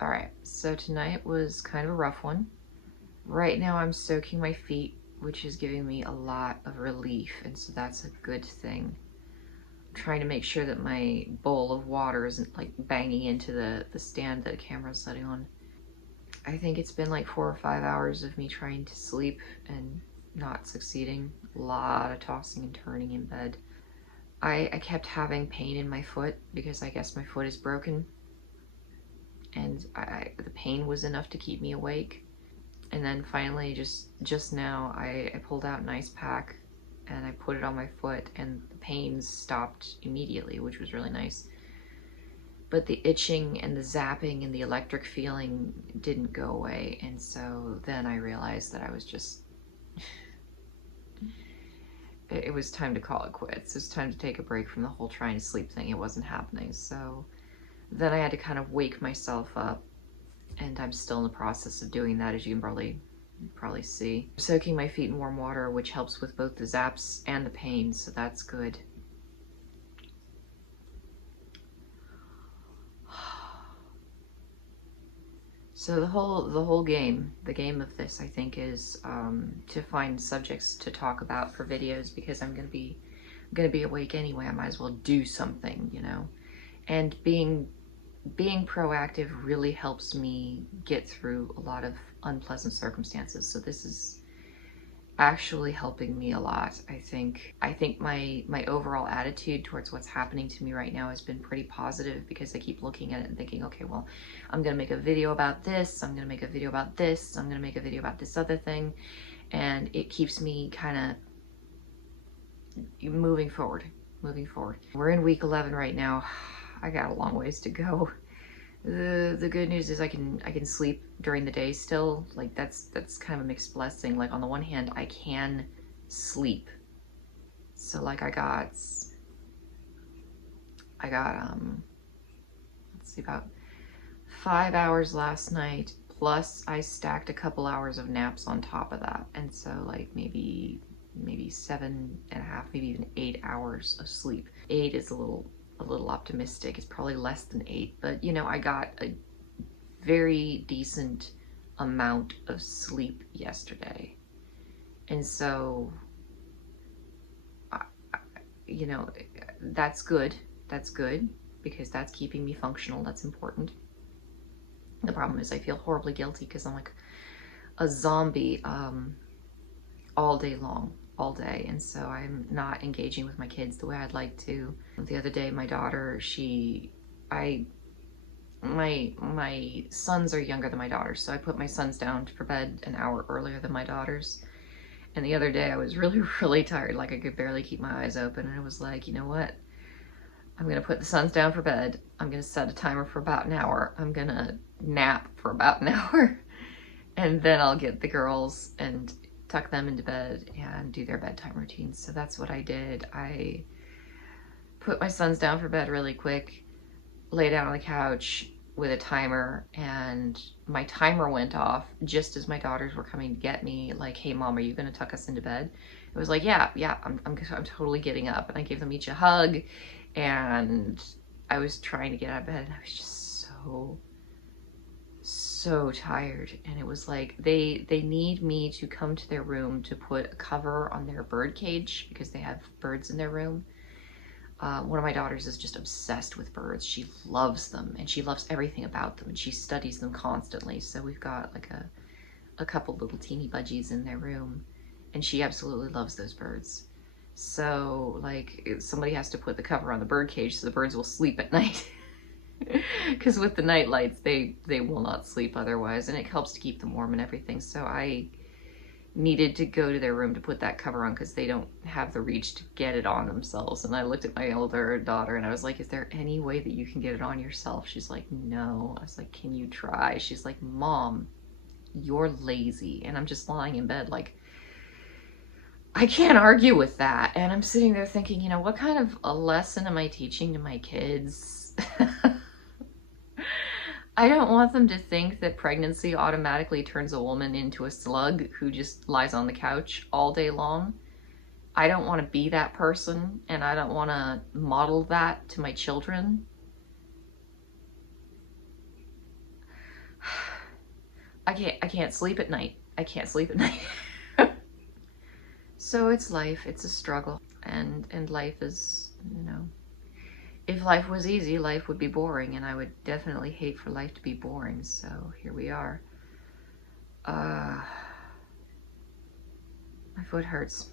All right, so tonight was kind of a rough one. Right now I'm soaking my feet, which is giving me a lot of relief, and so that's a good thing. I'm trying to make sure that my bowl of water isn't like banging into the stand that the camera's setting on. I think it's been like 4 or 5 hours of me trying to sleep and not succeeding. A lot of tossing and turning in bed. I kept having pain in my foot because I guess my foot is broken, and the pain was enough to keep me awake. And then finally, just now, I pulled out an ice pack and I put it on my foot, and the pains stopped immediately, which was really nice. But the itching and the zapping and the electric feeling didn't go away, and so then I realized that I was just it was time to call it quits. It was time to take a break from the whole trying to sleep thing. It wasn't happening. So then I had to kind of wake myself up, and I'm still in the process of doing that, as you can probably see. I'm soaking my feet in warm water, which helps with both the zaps and the pain, so that's good. So the whole game, the game of this, I think, is to find subjects to talk about for videos, because I'm gonna be awake anyway. I might as well do something, you know. And being proactive really helps me get through a lot of unpleasant circumstances. So this is actually helping me a lot. I think my overall attitude towards what's happening to me right now has been pretty positive, because I keep looking at it and thinking, okay, well, I'm gonna make a video about this, I'm gonna make a video about this, I'm gonna make a video about this other thing, and it keeps me kind of moving forward. We're in week 11 right now. I got a long ways to go. The good news is I can sleep during the day still. Like that's kind of a mixed blessing. Like on the one hand, I can sleep. So like I got let's see, about 5 hours last night, plus I stacked a couple hours of naps on top of that. And so like maybe 7.5, maybe even 8 hours of sleep. 8 is a little optimistic. It's probably less than 8, but you know, I got a very decent amount of sleep yesterday. And so, you know, that's good. That's good, because that's keeping me functional. That's important. The problem is I feel horribly guilty because I'm like a zombie all day long, all day, and so I'm not engaging with my kids the way I'd like to. The other day, my daughter, my sons are younger than my daughters, so I put my sons down for bed an hour earlier than my daughters. And the other day I was really tired, like I could barely keep my eyes open, and I was like, you know what? I'm gonna put the sons down for bed. I'm gonna set a timer for about an hour. I'm gonna nap for about an hour, and then I'll get the girls and tuck them into bed and do their bedtime routines. So that's what I did. I put my sons down for bed really quick, lay down on the couch with a timer, and my timer went off just as my daughters were coming to get me, like, hey mom, are you gonna tuck us into bed? It was like, yeah, I'm totally getting up. And I gave them each a hug, and I was trying to get out of bed, and I was just so tired. And it was like they need me to come to their room to put a cover on their bird cage, because they have birds in their room. One of my daughters is just obsessed with birds. She loves them, and she loves everything about them, and she studies them constantly. So we've got like a couple little teeny budgies in their room, and she absolutely loves those birds. So like somebody has to put the cover on the bird cage so the birds will sleep at night. Because with the night lights, they will not sleep otherwise, and it helps to keep them warm and everything. So I needed to go to their room to put that cover on, because they don't have the reach to get it on themselves. And I looked at my older daughter and I was like, is there any way that you can get it on yourself? She's like, no. I was like, can you try? She's like, mom, you're lazy. And I'm just lying in bed like, I can't argue with that. And I'm sitting there thinking, you know, what kind of a lesson am I teaching to my kids? I don't want them to think that pregnancy automatically turns a woman into a slug who just lies on the couch all day long. I don't want to be that person, and I don't want to model that to my children. I can't sleep at night. I can't sleep at night. So it's life. It's a struggle. And life is, you know, if life was easy, life would be boring, and I would definitely hate for life to be boring. So here we are. My foot hurts.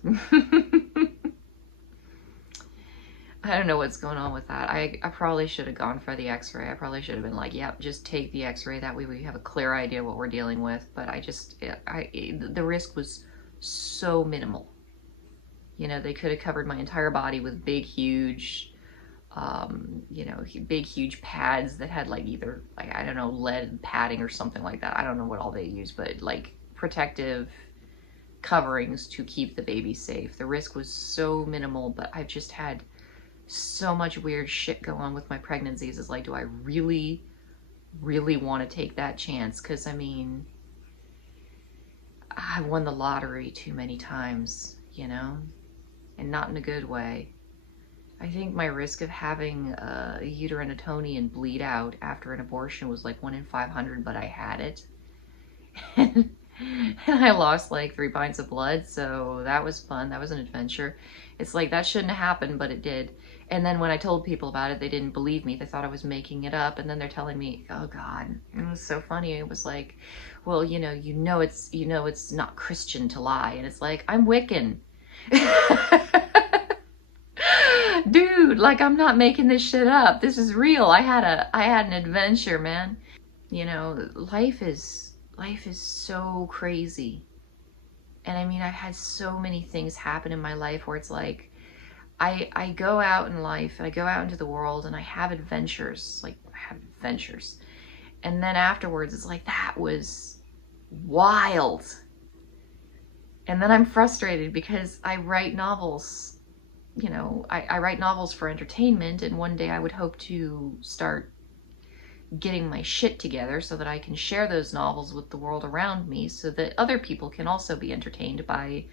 I don't know what's going on with that. I probably should have gone for the x-ray. I probably should have been like, yep, just take the x-ray. That way we have a clear idea what we're dealing with. But the risk was so minimal. You know, they could have covered my entire body with big, huge, you know, big, huge pads that had like either, like, I don't know, lead padding or something like that. I don't know what all they use, but like protective coverings to keep the baby safe. The risk was so minimal, but I've just had so much weird shit go on with my pregnancies. Is like, do I really, really want to take that chance? Because I mean, I won the lottery too many times, you know, and not in a good way. I think my risk of having a uterine atony and bleed out after an abortion was like 1 in 500, but I had it. And I lost like 3 pints of blood, so that was fun. That was an adventure. It's like, that shouldn't have happened, but it did. And then when I told people about it, they didn't believe me. They thought I was making it up. And then they're telling me, oh God, it was so funny. It was like, well, you know it's not Christian to lie. And it's like, I'm Wiccan. Dude, like, I'm not making this shit up. This is real. I had an adventure, man. You know, life is so crazy. And I mean, I've had so many things happen in my life where it's like, I go out in life, I go out into the world, and I have adventures, And then afterwards, it's like, that was wild. And then I'm frustrated because I write novels, you know, I write novels for entertainment, and one day I would hope to start getting my shit together so that I can share those novels with the world around me so that other people can also be entertained by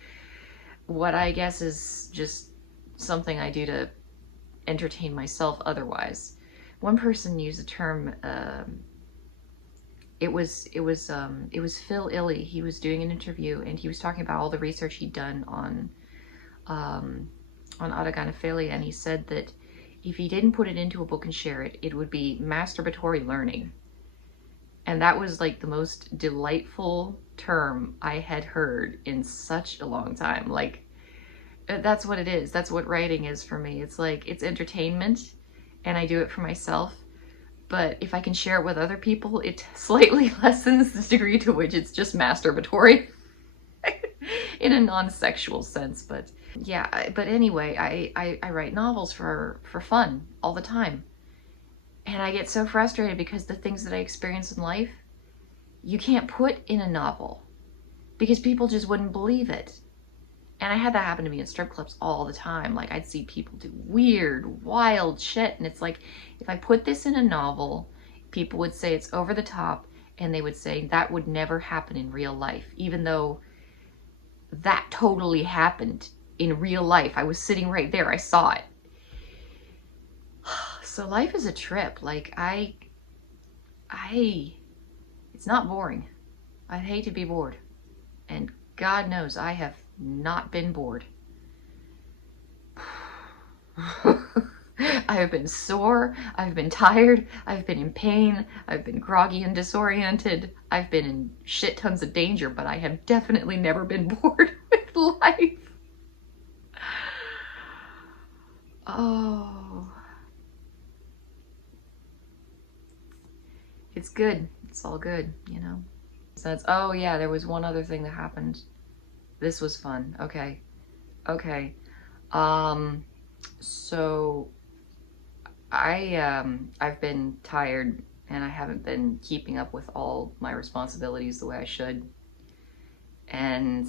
what I guess is just something I do to entertain myself otherwise. One person used the term, it was Phil Illey. He was doing an interview and he was talking about all the research he'd done on autogynephilia, and he said that if he didn't put it into a book and share it, it would be masturbatory learning. And that was like the most delightful term I had heard in such a long time. Like, that's what it is. That's what writing is for me. It's like, it's entertainment and I do it for myself. But if I can share it with other people, it slightly lessens the degree to which it's just masturbatory in a non-sexual sense. But yeah, but anyway, I write novels for fun all the time. And I get so frustrated because the things that I experience in life, you can't put in a novel because people just wouldn't believe it. And I had that happen to me in strip clubs all the time. Like, I'd see people do weird, wild shit. And it's like, if I put this in a novel, people would say it's over the top. And they would say that would never happen in real life. Even though that totally happened in real life. I was sitting right there. I saw it. So life is a trip. Like, it's not boring. I'd hate to be bored. And God knows I have not been bored. I have been sore, I've been tired, I've been in pain, I've been groggy and disoriented, I've been in shit tons of danger, but I have definitely never been bored with life. Oh. It's good. It's all good, you know? So that's, oh yeah, there was one other thing that happened. This was fun. Okay. So I've been tired and I haven't been keeping up with all my responsibilities the way I should. And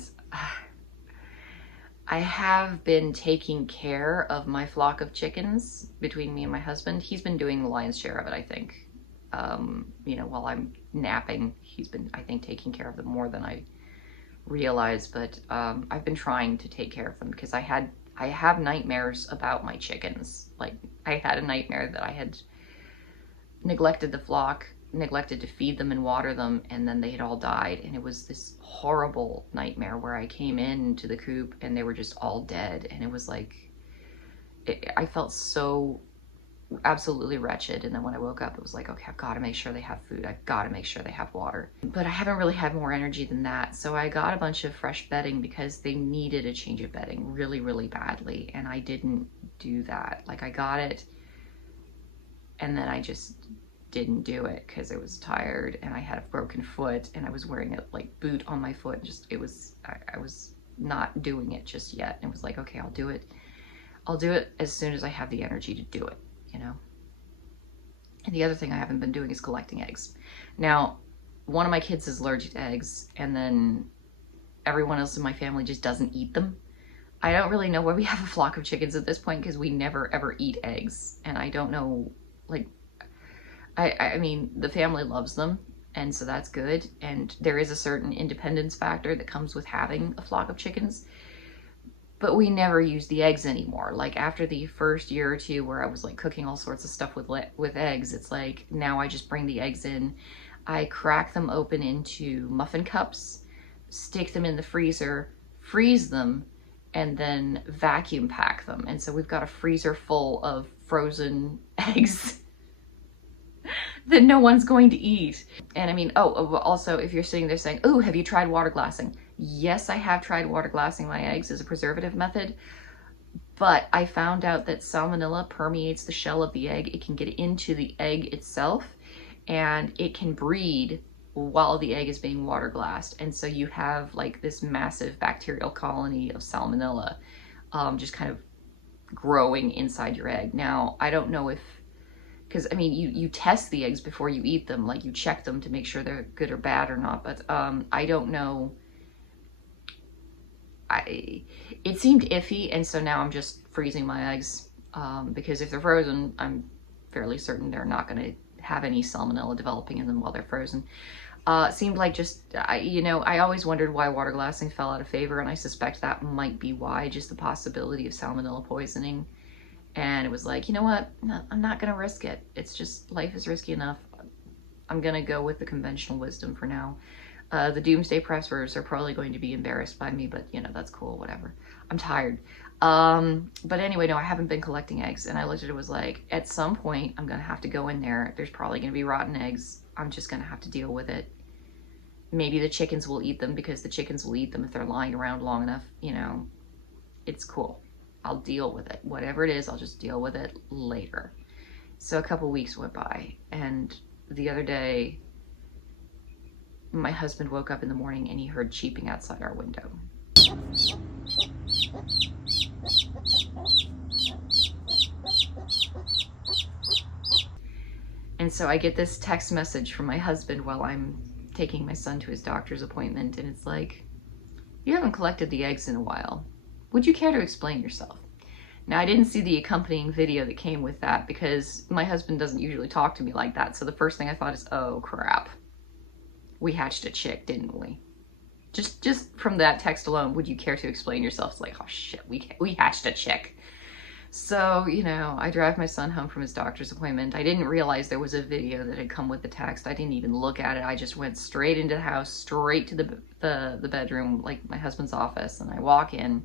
I have been taking care of my flock of chickens between me and my husband. He's been doing the lion's share of it, I think. You know, while I'm napping, he's been, I think, taking care of them more than I realized, but I've been trying to take care of them because I have nightmares about my chickens. Like, I had a nightmare that I had neglected the flock neglected to feed them and water them, and then they had all died. And it was this horrible nightmare where I came into the coop and they were just all dead. And it was like, I felt so absolutely wretched. And then when I woke up, it was like, okay, I've got to make sure they have food. I've got to make sure they have water. But I haven't really had more energy than that. So I got a bunch of fresh bedding because they needed a change of bedding really, really badly. And I didn't do that. Like, I got it and then I just didn't do it because I was tired and I had a broken foot and I was wearing a like boot on my foot. Just, it was, I was not doing it just yet. And it was like, okay, I'll do it. I'll do it as soon as I have the energy to do it, you know? And the other thing I haven't been doing is collecting eggs. Now, one of my kids is allergic to eggs, and then everyone else in my family just doesn't eat them. I don't really know why we have a flock of chickens at this point because we never ever eat eggs. And I don't know, like, I mean, the family loves them, and so that's good. And there is a certain independence factor that comes with having a flock of chickens. But we never use the eggs anymore. Like, after the first year or two where I was like cooking all sorts of stuff with eggs, it's like now I just bring the eggs in, I crack them open into muffin cups, stick them in the freezer, freeze them, and then vacuum pack them. And so we've got a freezer full of frozen eggs that no one's going to eat. And I mean, oh, also, if you're sitting there saying, oh, have you tried water glassing? Yes, I have tried water glassing my eggs as a preservative method, but I found out that salmonella permeates the shell of the egg. It can get into the egg itself, and it can breed while the egg is being water glassed. And so you have like this massive bacterial colony of salmonella just kind of growing inside your egg. Now, I don't know if, because I mean, you test the eggs before you eat them, like you check them to make sure they're good or bad or not, but I don't know. It seemed iffy, and so now I'm just freezing my eggs because if they're frozen, I'm fairly certain they're not going to have any salmonella developing in them while they're frozen. It seemed like just, you know, I always wondered why water glassing fell out of favor, and I suspect that might be why, just the possibility of salmonella poisoning. And it was like, you know what, no, I'm not going to risk it. It's just, life is risky enough. I'm going to go with the conventional wisdom for now. The doomsday pressers are probably going to be embarrassed by me, but you know, that's cool, whatever. I'm tired. But anyway, no, I haven't been collecting eggs, and I looked at it, was like, at some point I'm going to have to go in there. There's probably going to be rotten eggs. I'm just going to have to deal with it. Maybe the chickens will eat them because the chickens will eat them if they're lying around long enough. You know, it's cool. I'll deal with it. Whatever it is, I'll just deal with it later. So a couple weeks went by, and the other day, my husband woke up in the morning and he heard cheeping outside our window. And so I get this text message from my husband while I'm taking my son to his doctor's appointment, and it's like, you haven't collected the eggs in a while. Would you care to explain yourself? Now, I didn't see the accompanying video that came with that because my husband doesn't usually talk to me like that. So the first thing I thought is, oh crap. We hatched a chick, didn't we? Just from that text alone, would you care to explain yourself? It's like, oh shit, we hatched a chick. So, you know, I drive my son home from his doctor's appointment. I didn't realize there was a video that had come with the text. I didn't even look at it. I just went straight into the house, straight to the bedroom, like my husband's office. And I walk in,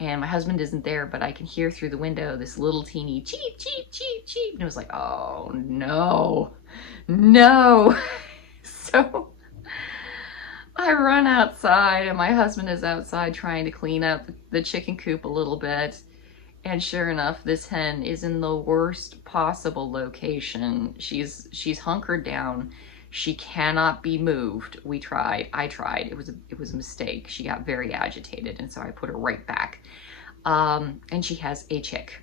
and my husband isn't there, but I can hear through the window this little teeny cheep, cheep, cheep, cheep. And it was like, oh no, no. So I run outside, and my husband is outside trying to clean up the chicken coop a little bit. And sure enough, this hen is in the worst possible location. She's hunkered down. She cannot be moved. We tried. I tried. It was a mistake. She got very agitated, and so I put her right back. And she has a chick.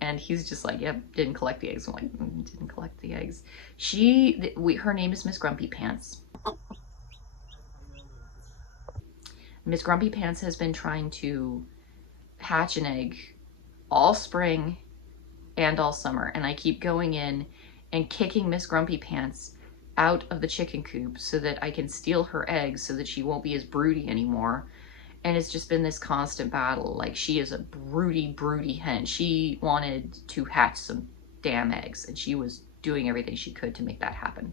And he's just like, yep, didn't collect the eggs. I'm like, didn't collect the eggs. Her name is Miss Grumpy Pants. Miss Grumpy Pants has been trying to hatch an egg all spring and all summer. And I keep going in and kicking Miss Grumpy Pants out of the chicken coop so that I can steal her eggs so that she won't be as broody anymore. And it's just been this constant battle. Like, she is a broody hen. She wanted to hatch some damn eggs, and she was doing everything she could to make that happen.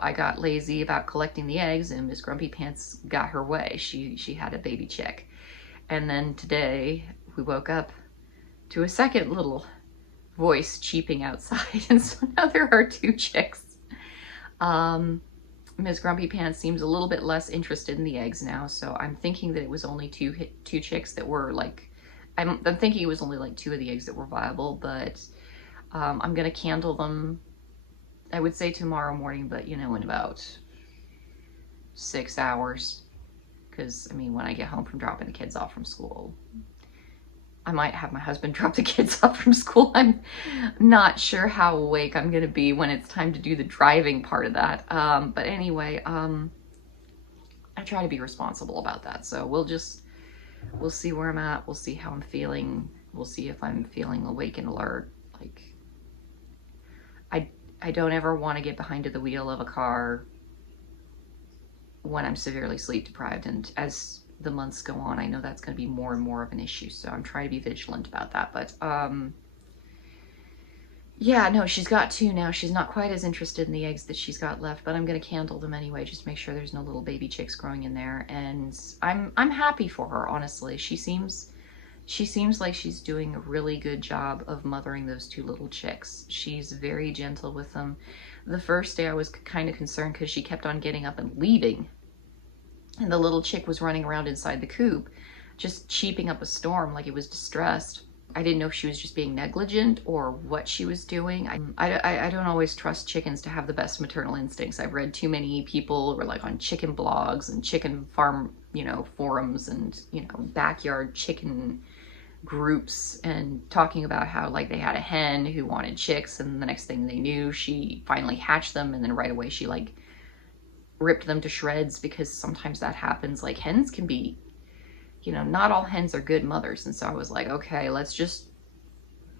I got lazy about collecting the eggs, and Miss Grumpy Pants got her way. She had a baby chick. And then today we woke up to a second little voice cheeping outside, and so now there are 2 chicks. Miss Grumpy Pants seems a little bit less interested in the eggs now, so I'm thinking that it was only two chicks that were like, I'm thinking it was only like 2 of the eggs that were viable, but I'm gonna candle them, I would say tomorrow morning, but you know, in about 6 hours, because I mean, when I get home from dropping the kids off from school, I might have my husband drop the kids off from school. I'm not sure how awake I'm gonna be when it's time to do the driving part of that. But anyway, I try to be responsible about that. So we'll see where I'm at. We'll see how I'm feeling. We'll see if I'm feeling awake and alert. Like, I don't ever want to get behind the wheel of a car when I'm severely sleep deprived. And as the months go on, I know that's going to be more and more of an issue. So I'm trying to be vigilant about that. But yeah, no, she's got 2 now. She's not quite as interested in the eggs that she's got left, but I'm going to candle them anyway, just make sure there's no little baby chicks growing in there. And I'm happy for her, honestly. She seems like she's doing a really good job of mothering those 2 little chicks. She's very gentle with them. The first day I was kind of concerned because she kept on getting up and leaving. And the little chick was running around inside the coop, just cheeping up a storm like it was distressed. I didn't know if she was just being negligent or what she was doing. I don't always trust chickens to have the best maternal instincts. I've read too many people who are like on chicken blogs and chicken farm, you know, forums and, you know, backyard chicken groups and talking about how like they had a hen who wanted chicks, and the next thing they knew she finally hatched them, and then right away she like ripped them to shreds, because sometimes that happens. Like, hens can be, you know, not all hens are good mothers. And so I was like, okay, let's just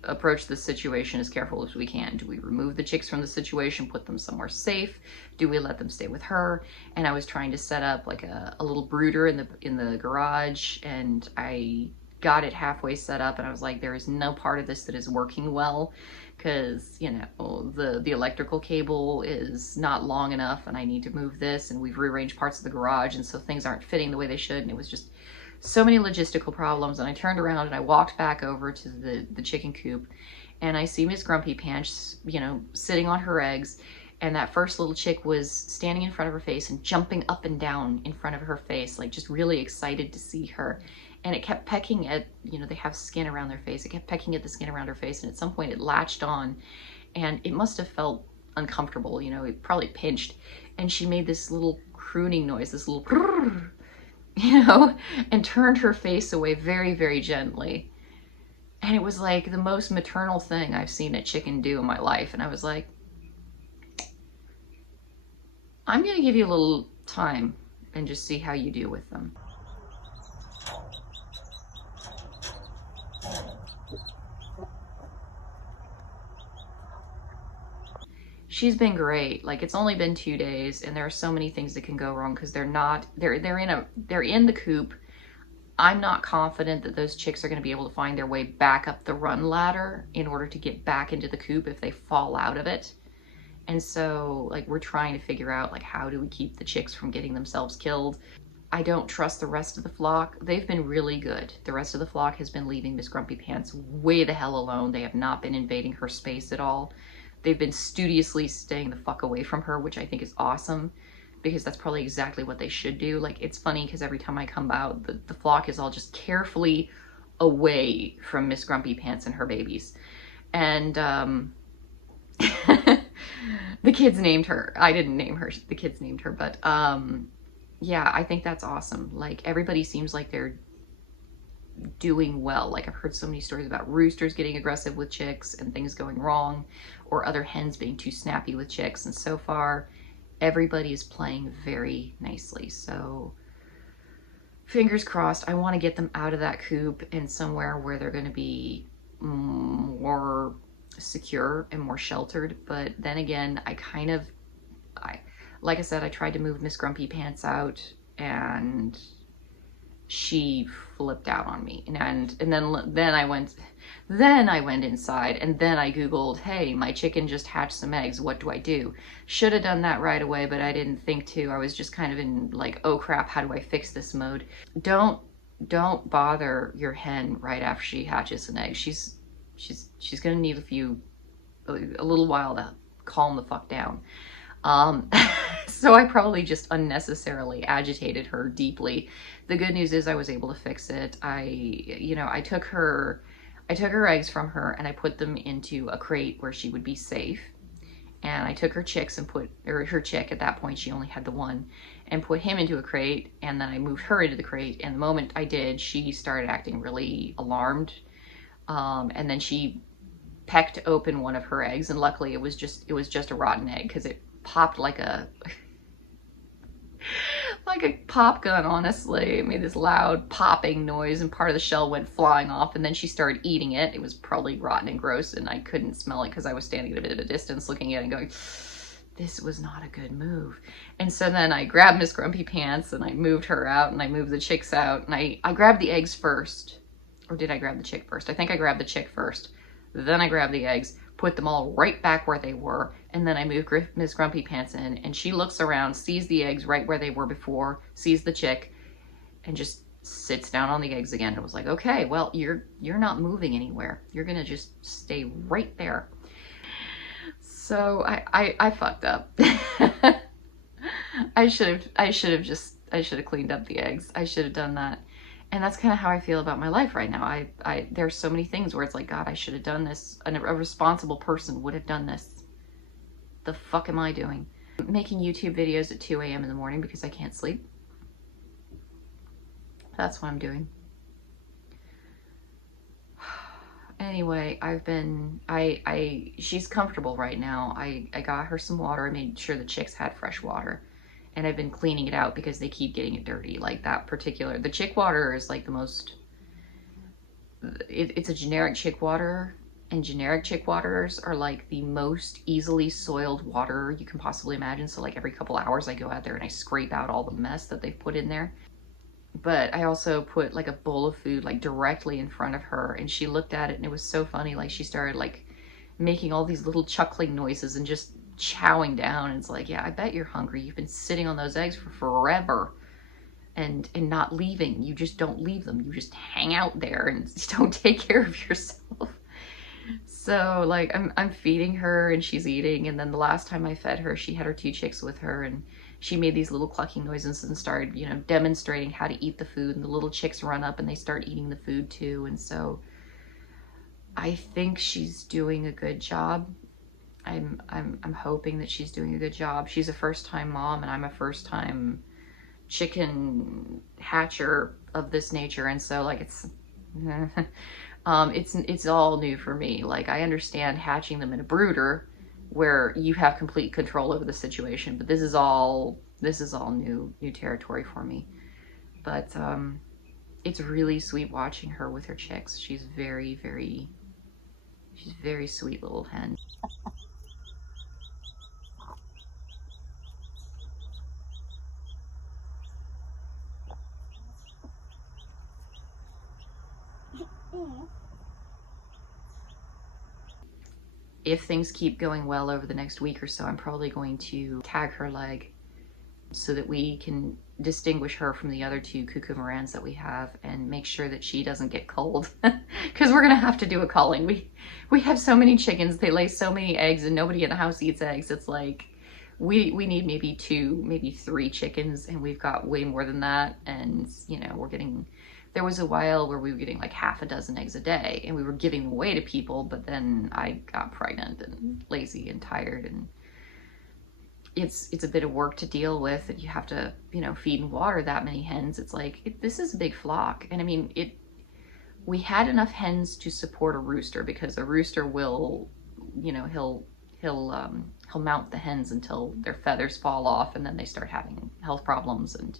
approach this situation as careful as we can. Do we remove the chicks from the situation, put them somewhere safe? Do we let them stay with her? And I was trying to set up like a little brooder in the garage, and I got it halfway set up, and I was like, there is no part of this that is working well, because, you know, the electrical cable is not long enough, and I need to move this, and we've rearranged parts of the garage, and so things aren't fitting the way they should, and it was just so many logistical problems. And I turned around and I walked back over to the chicken coop, and I see Miss Grumpy Pants, you know, sitting on her eggs, and that first little chick was standing in front of her face and jumping up and down in front of her face, like just really excited to see her. And it kept pecking at, you know, they have skin around their face. It kept pecking at the skin around her face, and at some point it latched on, and it must have felt uncomfortable, you know, it probably pinched. And she made this little crooning noise, this little, you know, and turned her face away very, very gently. And it was like the most maternal thing I've seen a chicken do in my life. And I was like, I'm going to give you a little time and just see how you do with them. She's been great. Like, it's only been 2 days, and there are so many things that can go wrong because they're in the coop. I'm not confident that those chicks are going to be able to find their way back up the run ladder in order to get back into the coop if they fall out of it. And so, like, we're trying to figure out, like, how do we keep the chicks from getting themselves killed? I don't trust the rest of the flock. They've been really good. The rest of the flock has been leaving Miss Grumpy Pants way the hell alone. They have not been invading her space at all. They've been studiously staying the fuck away from her, which I think is awesome, because that's probably exactly what they should do. Like, it's funny because every time I come out, the flock is all just carefully away from Miss Grumpy Pants and her babies. And the kids named her. I didn't name her. The kids named her. But yeah, I think that's awesome. Like, everybody seems like they're doing well. Like, I've heard so many stories about roosters getting aggressive with chicks and things going wrong, or other hens being too snappy with chicks. And so far, everybody is playing very nicely. So fingers crossed. I want to get them out of that coop and somewhere where they're going to be more secure and more sheltered. But then again, like I said, I tried to move Miss Grumpy Pants out, and she flipped out on me. And then I went inside, and then I Googled, hey, my chicken just hatched some eggs. What do I do? Should have done that right away, but I didn't think to. I was just kind of in like, oh crap, how do I fix this mode? Don't bother your hen right after she hatches an egg. She's gonna need a little while to calm the fuck down. So I probably just unnecessarily agitated her deeply. The good news is I was able to fix it. I took her eggs from her and I put them into a crate where she would be safe. And I took her chicks and her chick, at that point she only had the one, and put him into a crate, and then I moved her into the crate, and the moment I did, she started acting really alarmed. And then she pecked open one of her eggs, and luckily it was just a rotten egg, because it popped like a pop gun. Honestly, it made this loud popping noise and part of the shell went flying off, and then she started eating it. It was probably rotten and gross, and I couldn't smell it because I was standing at a bit of a distance looking at it and going, this was not a good move. And so then I grabbed Miss Grumpy Pants and I moved her out, and I moved the chicks out, and I grabbed the eggs first. Or did I grab the chick first? I think I grabbed the chick first. Then I grabbed the eggs, put them all right back where they were, and then I moved Miss Grumpy Pants in, and she looks around, sees the eggs right where they were before, sees the chick, and just sits down on the eggs again. It was like, okay, well, you're not moving anywhere. You're gonna just stay right there. So I fucked up. I should have cleaned up the eggs. I should have done that. And that's kind of how I feel about my life right now. There's so many things where it's like, God, I should have done this. A responsible person would have done this. The fuck am I doing? Making YouTube videos at 2 a.m. in the morning because I can't sleep. That's what I'm doing. Anyway, she's comfortable right now. I got her some water. I made sure the chicks had fresh water. And I've been cleaning it out because they keep getting it dirty. Like the chick water is like the most, it's a generic chick water, and generic chick waters are like the most easily soiled water you can possibly imagine. So like every couple hours I go out there and I scrape out all the mess that they've put in there. But I also put like a bowl of food like directly in front of her, and she looked at it and it was so funny. Like she started like making all these little chuckling noises and just chowing down. And it's like, yeah, I bet you're hungry. You've been sitting on those eggs for forever and not leaving. You just don't leave them. You just hang out there and don't take care of yourself. So like I'm feeding her and she's eating, and then the last time I fed her, she had her 2 chicks with her, and she made these little clucking noises and started, demonstrating how to eat the food, and the little chicks run up and they start eating the food too. And so I think she's doing a good job. I'm hoping that she's doing a good job. She's a first-time mom, and I'm a first-time chicken hatcher of this nature, and so like it's all new for me. Like I understand hatching them in a brooder where you have complete control over the situation, but this is all new territory for me. But it's really sweet watching her with her chicks. She's very sweet little hen. If things keep going well over the next week or so, I'm probably going to tag her leg so that we can distinguish her from the other 2 cuckoo Morans that we have, and make sure that she doesn't get culled. Because we're gonna have to do a culling. We have so many chickens, they lay so many eggs, and nobody in the house eats eggs. It's like we need maybe 2, maybe 3 chickens, and we've got way more than that. And there was a while where we were getting like half a dozen eggs a day, and we were giving them away to people, but then I got pregnant and lazy and tired, and it's a bit of work to deal with, and you have to, feed and water that many hens. It's like, this is a big flock. And I mean, we had enough hens to support a rooster, because a rooster will, he'll mount the hens until their feathers fall off, and then they start having health problems. And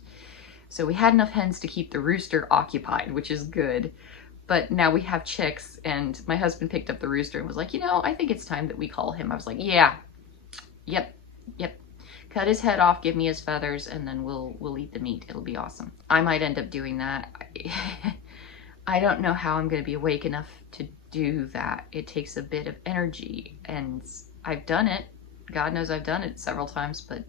so we had enough hens to keep the rooster occupied, which is good. But now we have chicks, and my husband picked up the rooster and was like, you know, I think it's time that we call him. I was like, yeah, yep, yep. Cut his head off, give me his feathers, and then we'll eat the meat. It'll be awesome. I might end up doing that. I don't know how I'm going to be awake enough to do that. It takes a bit of energy, and I've done it. God knows I've done it several times, but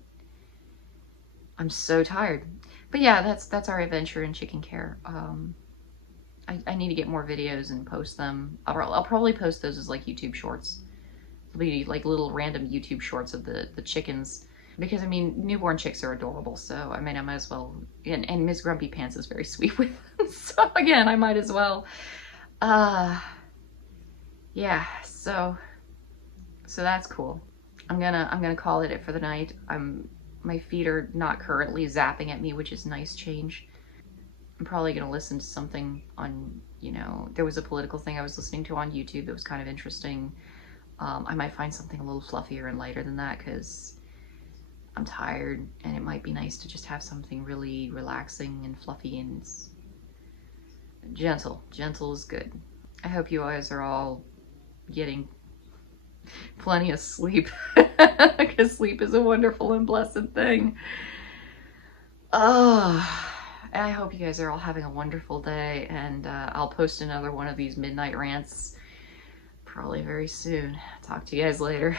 I'm so tired. But yeah, that's our adventure in chicken care. I need to get more videos and post them. I'll probably post those as like YouTube shorts. It'll be like little random YouTube shorts of the chickens. Because, I mean, newborn chicks are adorable, so, I mean, I might as well, and Miss Grumpy Pants is very sweet with them, so, again, I might as well. Yeah, so that's cool. I'm gonna call it for the night. My feet are not currently zapping at me, which is a nice change. I'm probably gonna listen to something on, you know, there was a political thing I was listening to on YouTube that was kind of interesting. I might find something a little fluffier and lighter than that, because I'm tired, and it might be nice to just have something really relaxing and fluffy and gentle. Gentle is good. I hope you guys are all getting plenty of sleep, because sleep is a wonderful and blessed thing. Oh, and I hope you guys are all having a wonderful day, and I'll post another one of these midnight rants probably very soon. Talk to you guys later.